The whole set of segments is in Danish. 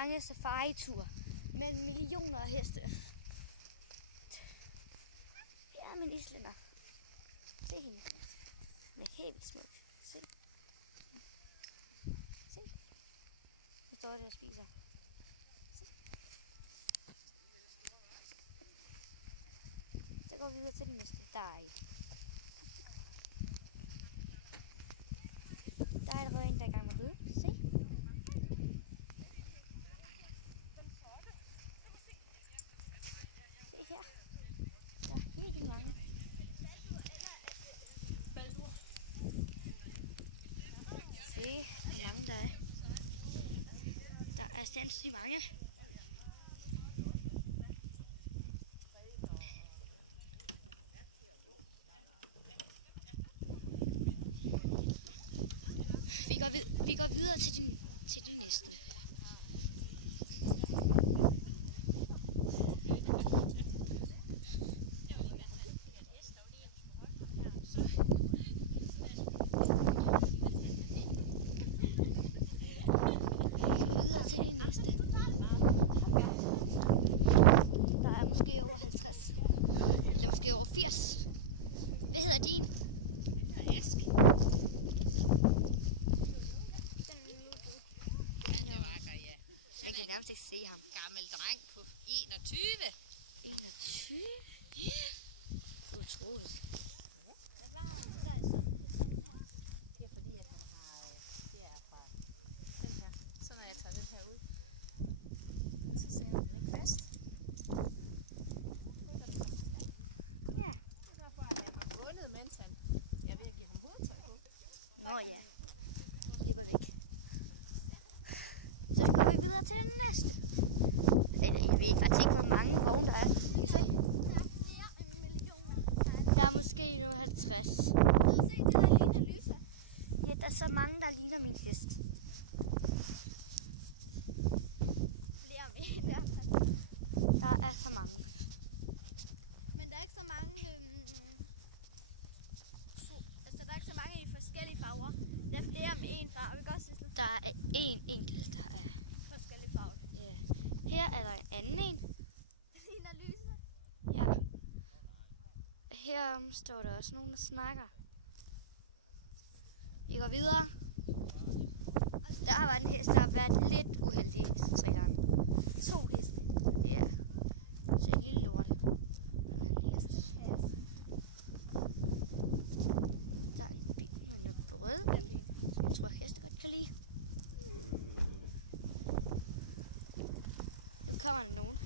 lange safari-tur mellem millioner af heste. Her er min islænder. Se hende. Hun er helt smuk. Se. Se. Nu står der og spiser. Se. Så går vi videre til den næste. Der er allerede en, der er i gang med at ride. Se. Se her. Der er helt mange. Se, hvor mange der er. Der er sindssygt mange. Vi går videre til de næste. Der er måske over 50. Eller måske over 80. Hvad hedder din? Se ham. Gammel dreng på 21. 21? Ja. Utroligt. Det er fordi, at han har... Det er fra den her. Så når jeg tager den her ud, så ser jeg den ikke fast. Ja, det er derfor, at han har vundet, mens han... Jeg er ved at give ham hovedtøj på. Nå ja. Slipper væk. Så går vi videre til den næste. Jeg ved faktisk ikke, hvor mange vogne der er. Der er måske nogle 50. Ja, der er så mange, der ligner min hest. Der er så mange. Men der er ikke så mange, altså der er ikke så mange i forskellige farver. Der er flere med én farve, ikke også? Der er en enkelt, der er Forskellige farver. ja. Her er der en anden en. Det ligner lyse. Ja. Her står der også nogen, der snakker. Vi går videre. Der var en hest, der har været lidt uheldig til traileren. 2 heste. Ja. Så en lille lort. Der er en bil med noget brød. Jeg tror, heste godt kan lide. Nu kommer der nogen.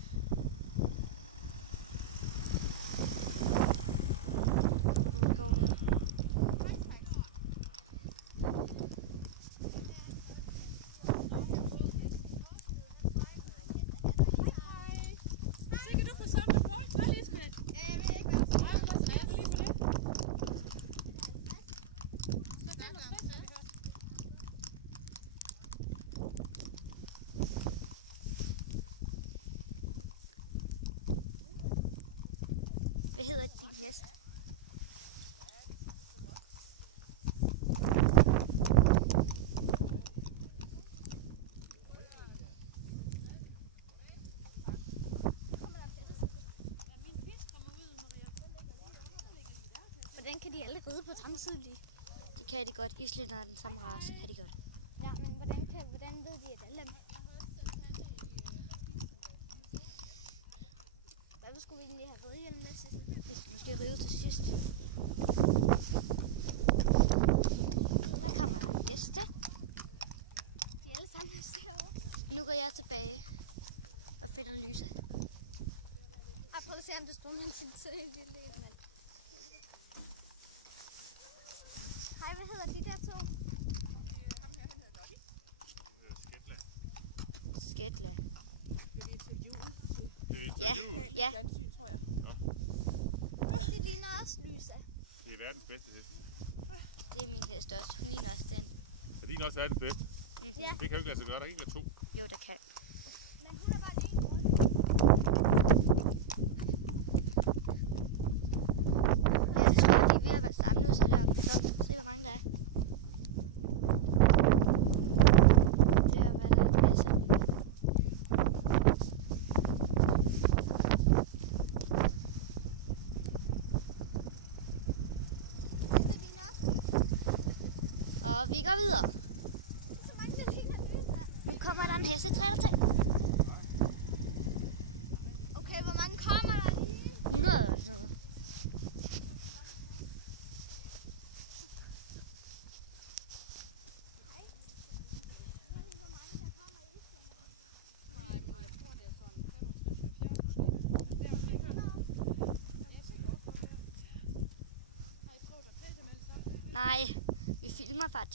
Hvad hedder din hest? Hvordan kan de alle ride på samme tid lige? Det kan de godt. Islænder er den samme race. Kan de godt. Ja, men hvordan ved de, at alle er med? Hvad skulle vi egentlig have ridehjelm med til? Måske rive til sidst. Der kommer en heste. De er alle sammen herovre. Nu går jeg tilbage og finder lyset. Har prøvet at se, om det stod med sin sø. Hej, hvad hedder de der to? Skætle. Ja, ja. De ligner også lyse. Det er verdens bedste hest. Det er min hest også. Hun ligner også den. Er din også verdens bedste? Ja, Det kan jo ikke lade sig gøre. Der er ikke være 2. Jo, der kan. men hun er bare lige rundt. Ja, det tror jeg, de er ved at være samlet. Så der se, hvor mange der er. Der var der en masse.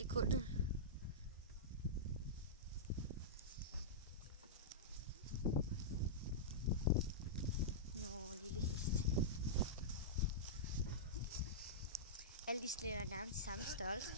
i kuldet. Alle de sten er nærmest samme størrelse.